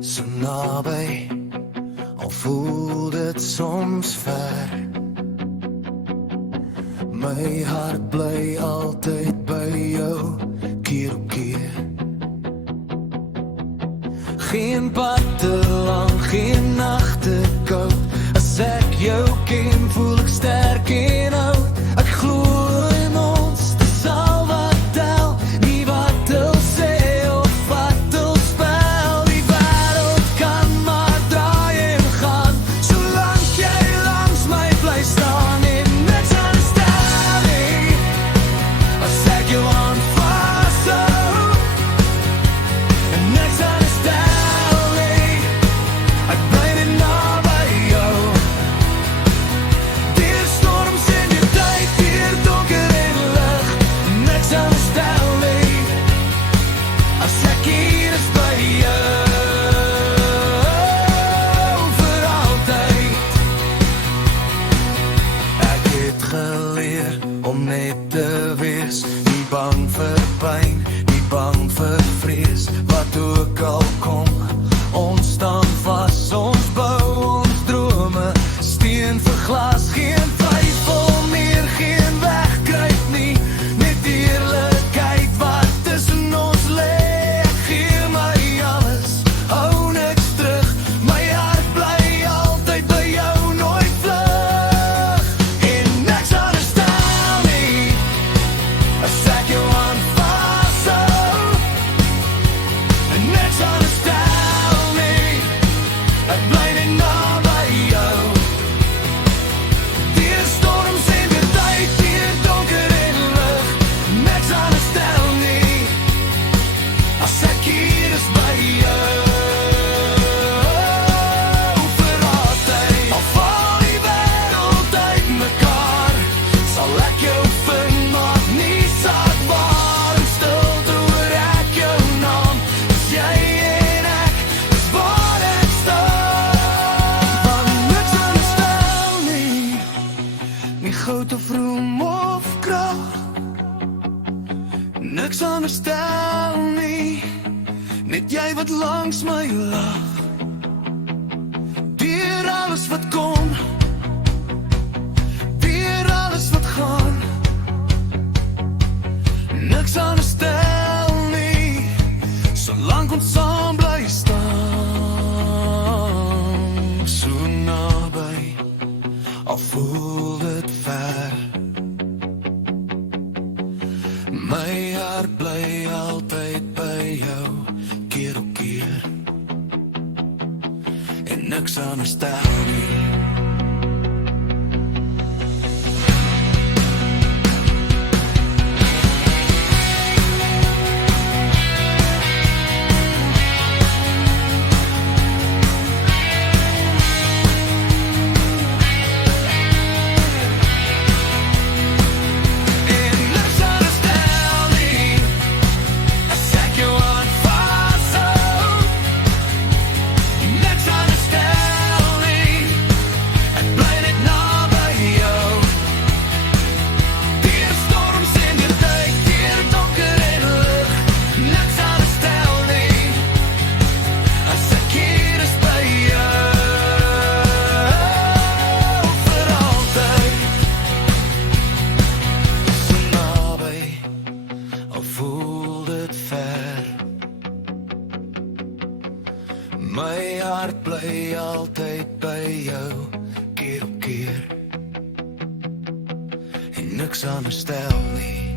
So naby, al voel dit soms ver. My hart bly altyd by jou, keer op keer. Geen pad te lang, geen nacht te koud. As ek jou ken, voel ek sterk en oud. Ek glo in ons, dis al wat tel. Nie wat hulle sê of wat hulle spel. Die wêreld kan maar draai en gaan, solank jy langs my bly staan en niks aanstel nie. As ek jou aan vashou en niks aanstel nie, ek bly net naby jou. Deur storms en die tyd, deur donker en lig, niks aanstel nie. As ek hier is by jou vir altyd. Ek het geleer om net te wees, nie bang vir pyn, nie bang vir vrees. Wat ook al kom, ons staan vas, ons bou ons drome, steen vir glas, geen twyfel meer, geen wegkruip nie, net eerlikheid wat tussen ons lê. Ek gee my alles, hou niks terug, my hart bly altyd by jou, nooit vlug, en niks aanstel nie. As ek jou aan vashou en niks aanstel nie, ek bly net naby jou. Deur storms en die tyd, deur donker en lig, niks aanstel nie. As ek hier is by jou vir altyd. Al val die wêreld uit mekaar, sal ek jou vind, maak nie saak waar. In stilte hoor ek jou naam, dis jy en ek, dis waar ek staan. Want niks aanstel nie, nie goud of roem of krag. Niks aanstel nie, net jy wat langs my lag. Deur alles wat kom, deur alles wat gaan, niks aanstel nie, solank ons saam bly staan. So naby, al voel dit ver. My hart bly altyd by jou, keer op keer, en niks aanstel nie. En niks aanstel nie, as ek jou aan vashou, niks aanstel nie, ek bly net naby jou. Deur storms en die tyd, deur donker en lig, niks aanstel nie. As ek hier is by jou vir altyd. So naby, al voel dit ver. My hart bly altyd by jou, keer op keer, en niks aanstel nie.